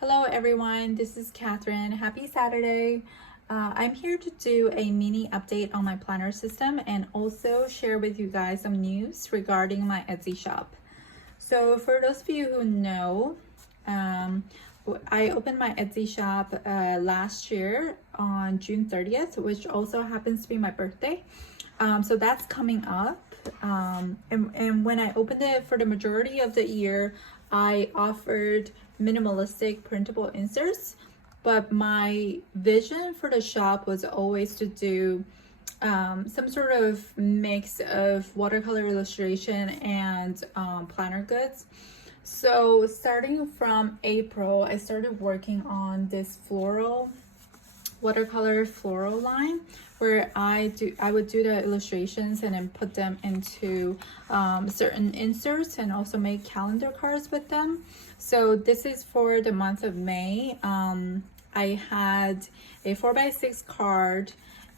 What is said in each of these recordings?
Hello everyone, this is Catherine. Happy Saturday. I'm here to do a mini update on my planner system and also share with you guys some news regarding my Etsy shop. So for those of you who know, I opened my Etsy shop last year on June 30th, which also happens to be my birthday. So that's coming up. And when I opened it, for the majority of the year, I offered minimalistic printable inserts, but my vision for the shop was always to do some sort of mix of watercolor illustration and planner goods. So starting from April, I started working on this watercolor floral line where I would do the illustrations and then put them into certain inserts and also make calendar cards with them. So this is for the month of May. I had a 4x6 card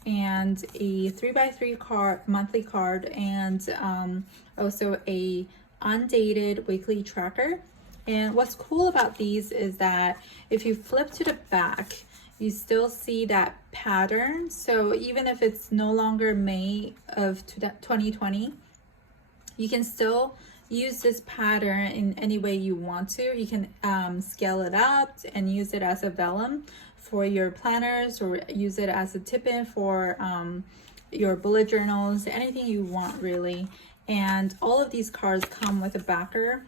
and a 3x3 card, monthly card, and also a Undated weekly tracker. And what's cool about these is that if you flip to the back, you still see that pattern. So even if it's no longer May of 2020, you can still use this pattern in any way you want to. You can scale it up and use it as a vellum for your planners, or use it as a tip-in for your bullet journals, anything you want really. And all of these cards come with a backer.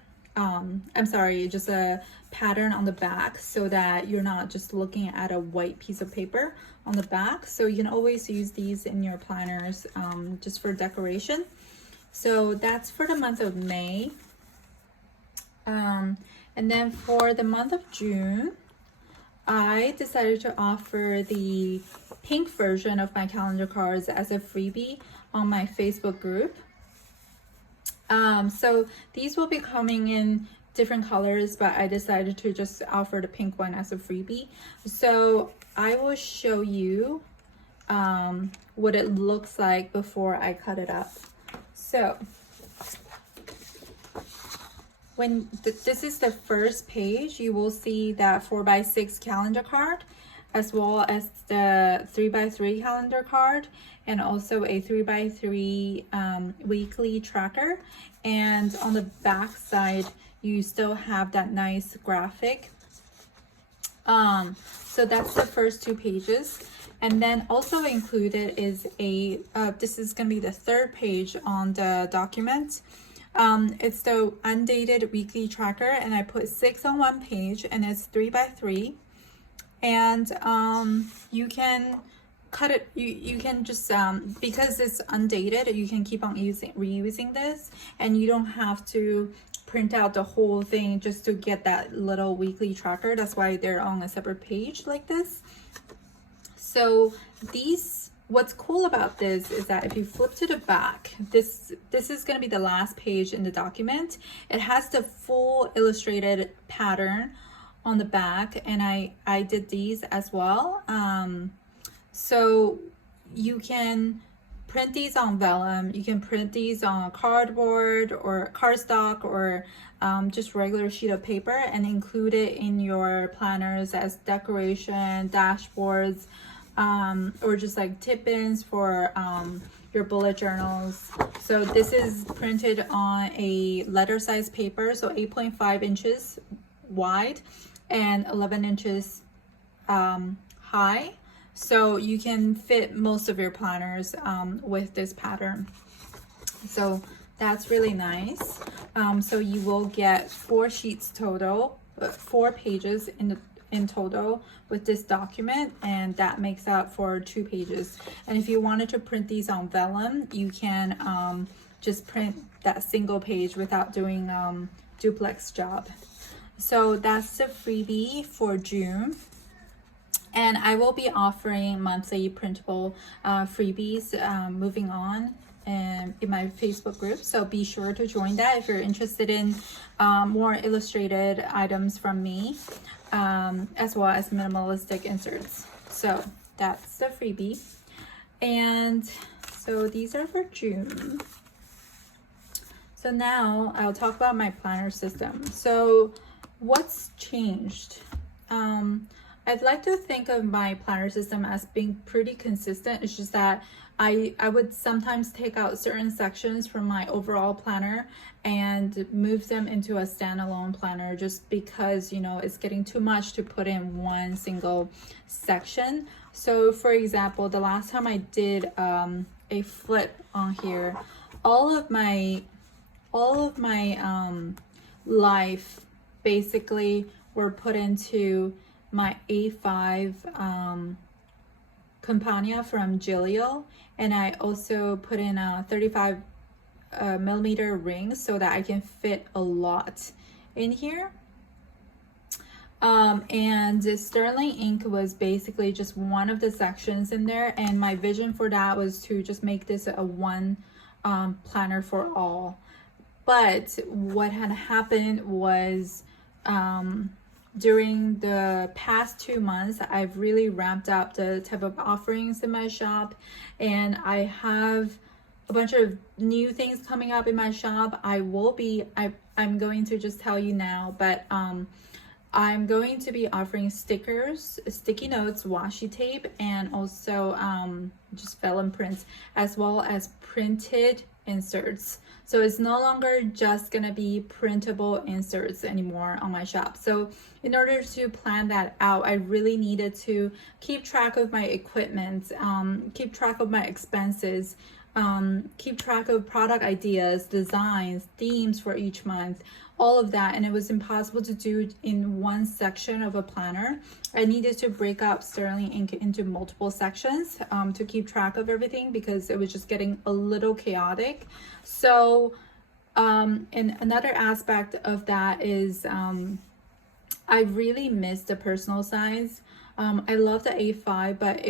Just a pattern on the back, so that you're not just looking at a white piece of paper on the back. So you can always use these in your planners just for decoration. So that's for the month of May. And then for the month of June, I decided to offer the pink version of my calendar cards as a freebie on my Facebook group. So these will be coming in different colors, but I decided to just offer the pink one as a freebie. So I will show you what it looks like before I cut it up. So when this is the first page, you will see that 4x6 calendar card, as well as the 3x3 calendar card, and also a 3x3 weekly tracker. And on the back side, you still have that nice graphic. So that's the first two pages. And then also included is a, this is gonna be the third page on the document. It's the Undated weekly tracker, and I put 6 on one page, and it's 3x3. And you can cut it, you can just because it's undated, you can keep on reusing this, and you don't have to print out the whole thing just to get that little weekly tracker. That's why they're on a separate page like this. So what's cool about this is that if you flip to the back, this is going to be the last page in the document. It has the full illustrated pattern on the back, and I did these as well. So you can print these on vellum, you can print these on cardboard or cardstock, or just regular sheet of paper, and include it in your planners as decoration, dashboards, or just like tip-ins for your bullet journals. So this is printed on a letter size paper, so 8.5 inches wide and 11 inches high. So you can fit most of your planners with this pattern. So that's really nice. So you will get 4 sheets total, 4 pages in total with this document, and that makes up for 2 pages. And if you wanted to print these on vellum, you can just print that single page without doing duplex job. So that's the freebie for June. And I will be offering monthly printable freebies moving on in my Facebook group. So be sure to join that if you're interested in more illustrated items from me, as well as minimalistic inserts. So that's the freebie. And so these are for June. So now I'll talk about my planner system. So what's changed I'd like to think of my planner system as being pretty consistent. It's just that I would sometimes take out certain sections from my overall planner and move them into a standalone planner just because, you know, it's getting too much to put in one single section. So for example, the last time I did a flip on here, all of my life basically were put into my A5 Campania from Giglio, and I also put in a 35 millimeter ring so that I can fit a lot in here. And the sterling ink was basically just one of the sections in there, and my vision for that was to just make this a one planner for all. But what had happened was during the past 2 months, I've really ramped up the type of offerings in my shop, and I have a bunch of new things coming up in my shop. I'm going to just tell you now, but I'm going to be offering stickers, sticky notes, washi tape, and also just vellum prints, as well as printed inserts. So it's no longer just gonna be printable inserts anymore on my shop. So in order to plan that out, I really needed to keep track of my equipment, keep track of my expenses, keep track of product ideas, designs, themes for each month, all of that. And it was impossible to do in one section of a planner. I needed to break up sterling ink into multiple sections to keep track of everything because it was just getting a little chaotic. So and another aspect of that is I really missed the personal size. I love the A5, but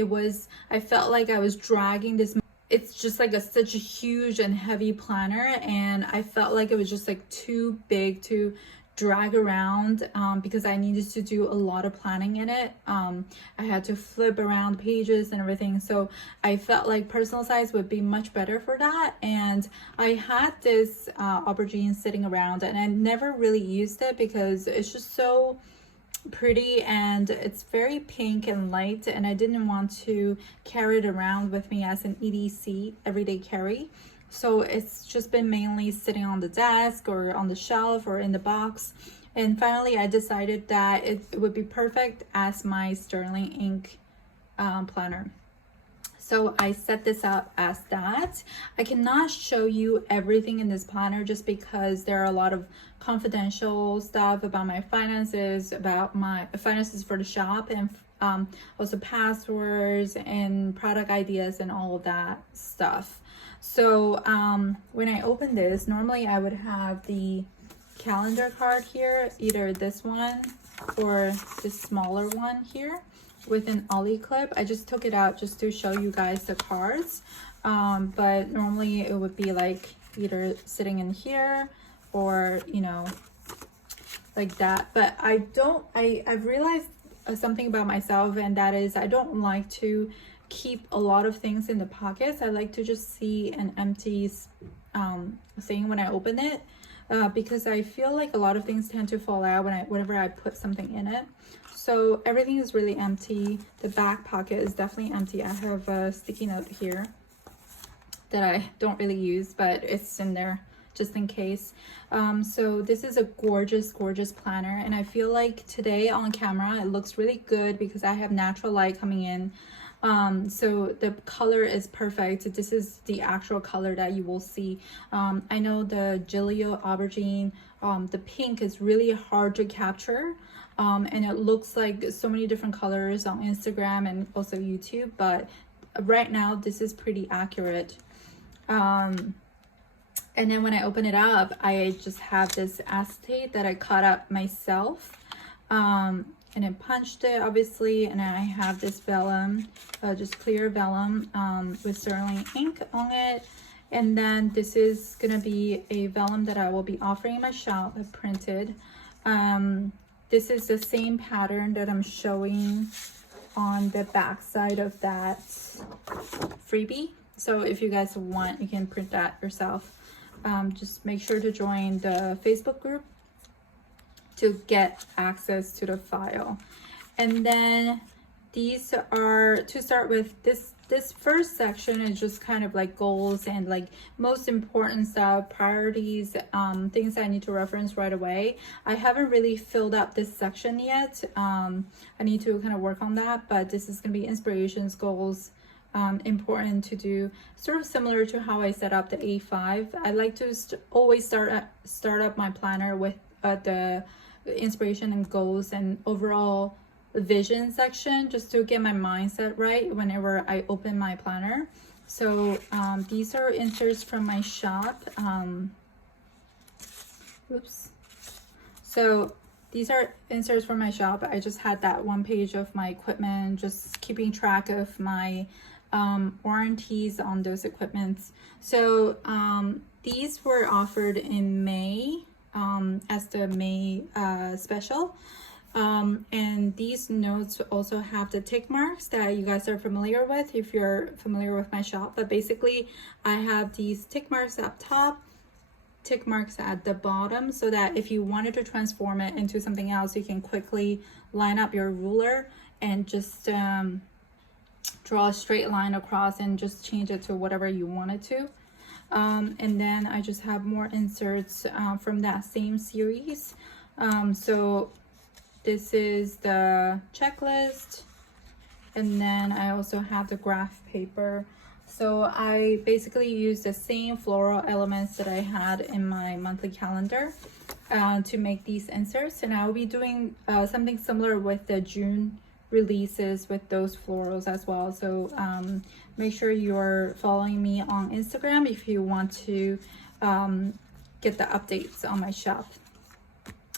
I felt like I was dragging this. It's just like such a huge and heavy planner, and I felt like it was just like too big to drag around because I needed to do a lot of planning in it. I had to flip around pages and everything, so I felt like personal size would be much better for that. And I had this aubergine sitting around, and I never really used it because it's just so pretty and it's very pink and light, and I didn't want to carry it around with me as an EDC, everyday carry. So it's just been mainly sitting on the desk or on the shelf or in the box. And finally I decided that it would be perfect as my sterling ink planner. So I set this up as that. I cannot show you everything in this planner just because there are a lot of confidential stuff about my finances, about my finances for the shop, and also passwords and product ideas and all of that stuff. So when I open this, normally I would have the calendar card here, either this one or this smaller one here with an ollie clip. I just took it out just to show you guys the cards, but normally it would be like either sitting in here or, you know, like that. But I've realized something about myself, and that is I don't like to keep a lot of things in the pockets. I like to just see an empty thing when I open it, because I feel like a lot of things tend to fall out whenever I put something in it. So everything is really empty. The back pocket is definitely empty. I have a sticky note here that I don't really use, but it's in there just in case. So this is a gorgeous planner, and I feel like today on camera it looks really good because I have natural light coming in. So the color is perfect. This is the actual color that you will see. I know the Giglio aubergine, the pink is really hard to capture, and it looks like so many different colors on Instagram and also YouTube, but right now this is pretty accurate. And then when I open it up, I just have this acetate that I cut up myself, and I punched it obviously, and I have this vellum, just clear vellum with sterling ink on it. And then this is gonna be a vellum that I will be offering in my shop, printed. This is the same pattern that I'm showing on the back side of that freebie. So if you guys want, you can print that yourself. Just make sure to join the Facebook group to get access to the file. And then these are, to start with, this first section is just kind of like goals and like most important stuff, priorities, things I need to reference right away. I haven't really filled up this section yet. I need to kind of work on that, but this is going to be inspirations, goals, important to do, sort of similar to how I set up the A5. I like to always start up my planner with the inspiration and goals and overall vision section, just to get my mindset right whenever I open my planner. So these are inserts from my shop. Oops. So these are inserts from my shop. I just had that one page of my equipment, just keeping track of my warranties on those equipments. So these were offered in May as the May special. And these notes also have the tick marks that you guys are familiar with if you're familiar with my shop. But basically, I have these tick marks up top, tick marks at the bottom, so that if you wanted to transform it into something else, you can quickly line up your ruler and just draw a straight line across and just change it to whatever you wanted to. And then I just have more inserts from that same series. So this is the checklist, and then I also have the graph paper. So I basically use the same floral elements that I had in my monthly calendar to make these inserts, and I'll be doing something similar with the June releases with those florals as well. So make sure you're following me on Instagram if you want to get the updates on my shop.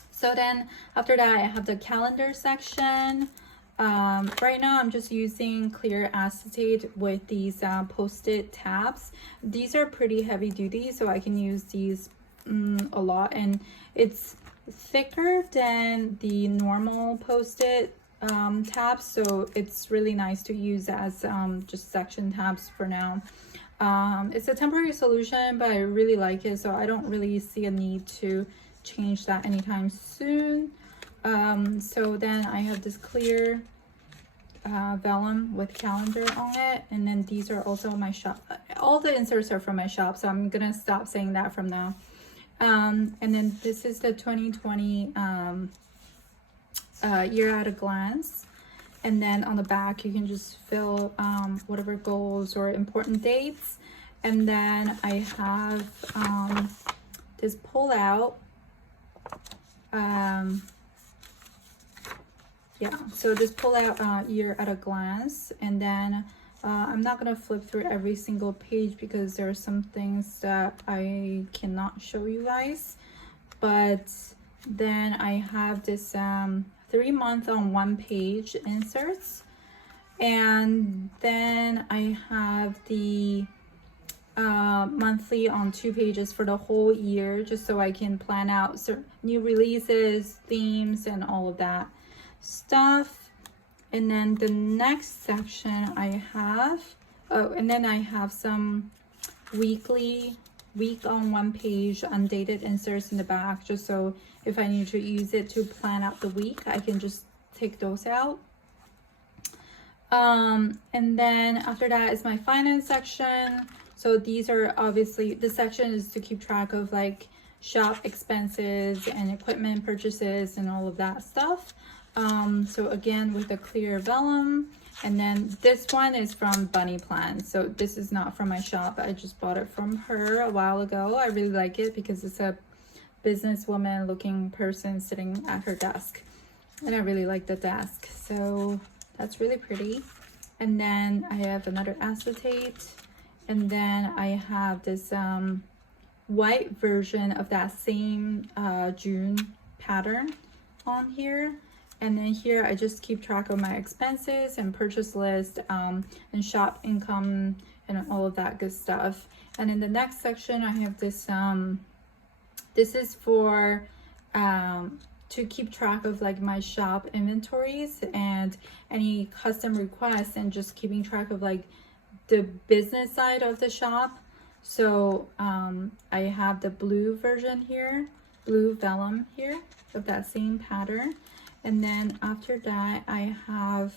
So then after that, I have the calendar section. Right now I'm just using clear acetate with these post-it tabs. These are pretty heavy duty, so I can use these a lot, and it's thicker than the normal post-it tabs, so it's really nice to use as just section tabs for now. It's a temporary solution, but I really like it, so I don't really see a need to change that anytime soon. So then I have this clear vellum with calendar on it, and then these are also my shop. All the inserts are from my shop, so I'm gonna stop saying that from now. And then this is the 2020 year at a glance, and then on the back you can just fill whatever goals or important dates. And then I have this pull out. Yeah, so just pull out year at a glance, and then I'm not gonna flip through every single page because there are some things that I cannot show you guys. But then I have this 3-month on 1 page inserts, and then I have the monthly on 2 pages for the whole year, just so I can plan out new releases, themes, and all of that stuff. And then the next section I have, and then I have some week on 1 page undated inserts in the back, just so if I need to use it to plan out the week, I can just take those out. And then after that is my finance section. So these are obviously, the section is to keep track of like shop expenses and equipment purchases and all of that stuff. So again, with the clear vellum. And then this one is from Bunny Plan. So this is not from my shop. I just bought it from her a while ago. I really like it because it's a businesswoman looking person sitting at her desk. And I really like the desk. So that's really pretty. And then I have another acetate. And then I have this white version of that same June pattern on here. And then here I just keep track of my expenses and purchase list and shop income and all of that good stuff. And in the next section I have this, this is for to keep track of like my shop inventories and any custom requests, and just keeping track of like the business side of the shop. So I have the blue version here, blue vellum here of that same pattern. And then after that, I have,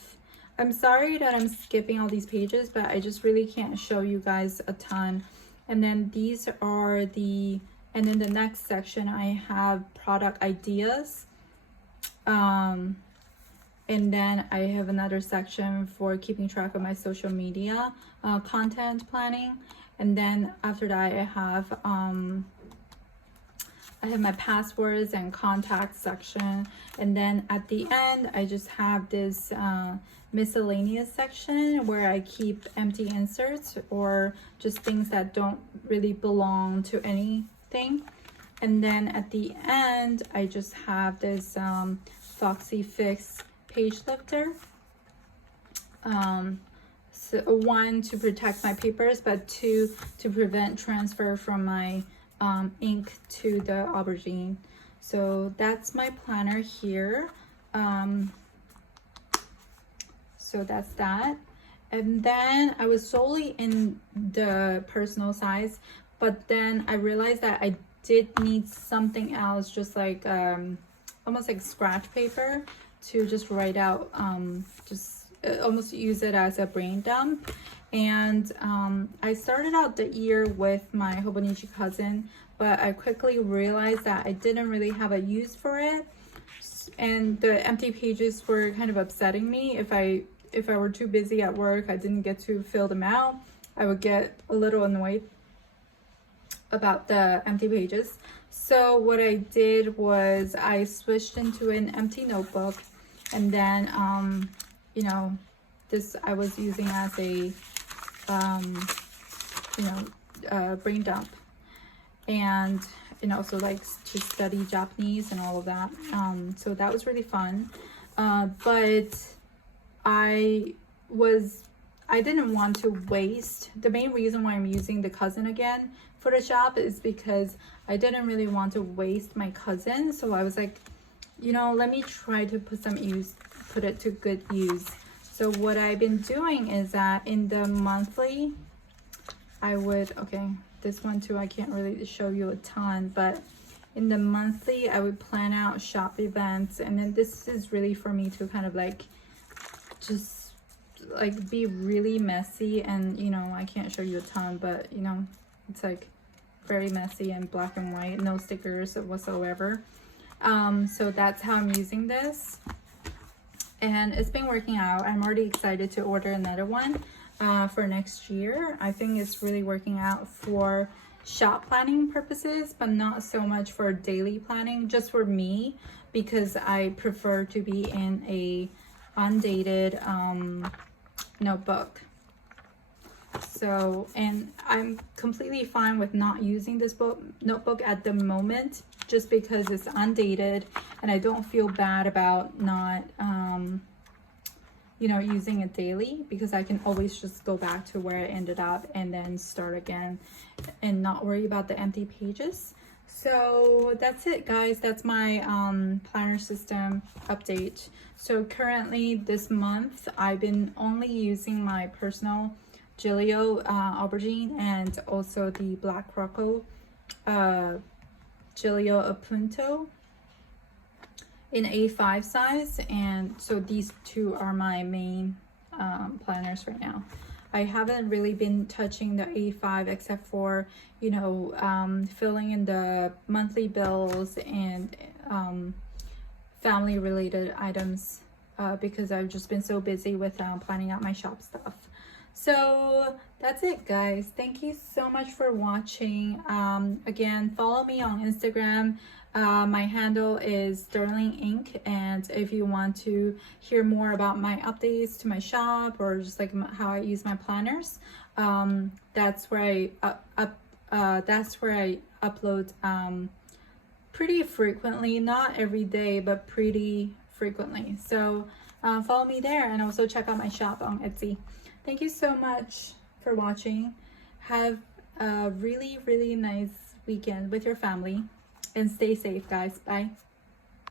I'm sorry that I'm skipping all these pages, but I just really can't show you guys a ton. And then these are the, and then the next section, I have product ideas. And then I have another section for keeping track of my social media, content planning. And then after that, I have my passwords and contacts section. And then at the end, I just have this miscellaneous section where I keep empty inserts or just things that don't really belong to anything. And then at the end, I just have this Foxy Fix page lifter. So one, to protect my papers, but two, to prevent transfer from my ink to the aubergine. So that's my planner here. So that's that. And then I was solely in the personal size, but then I realized that I did need something else, just like almost like scratch paper, to just write out, just almost use it as a brain dump. And I started out the year with my Hobonichi cousin, but I quickly realized that I didn't really have a use for it, and the empty pages were kind of upsetting me. If I were too busy at work, I didn't get to fill them out, I would get a little annoyed about the empty pages. So what I did was I switched into an empty notebook, and then you know, this I was using as a brain dump, and also like to study Japanese and all of that. So that was really fun. But I didn't want to waste. The main reason why I'm using the cousin again for the shop is because I didn't really want to waste my cousin. So I was like, let me try to put it to good use. So what I've been doing is that in the monthly, this one too, I can't really show you a ton, but in the monthly, I would plan out shop events. And then this is really for me to kind of like, just like be really messy. And, I can't show you a ton, but it's like very messy and black and white, no stickers whatsoever. So that's how I'm using this. And it's been working out. I'm already excited to order another one for next year. I think it's really working out for shop planning purposes, but not so much for daily planning, just for me, because I prefer to be in a undated notebook. So, and I'm completely fine with not using this notebook at the moment, just because it's undated, and I don't feel bad about not using it daily, because I can always just go back to where I ended up and then start again and not worry about the empty pages. So that's it, guys. That's my planner system update. So currently this month, I've been only using my personal Giglio aubergine, and also the Black Rocco Giglio Appunto in A5 size. And so these two are my main planners right now. I haven't really been touching the A5 except for filling in the monthly bills and family related items, because I've just been so busy with planning out my shop stuff. So that's it, guys. Thank you so much for watching. Again, follow me on Instagram. My handle is Sterling Ink, and if you want to hear more about my updates to my shop, or just like how I use my planners, that's where I upload pretty frequently. Not every day, but pretty frequently. So follow me there, and also check out my shop on Etsy. Thank you so much for watching. Have a really, really nice weekend with your family, and stay safe, guys. Bye.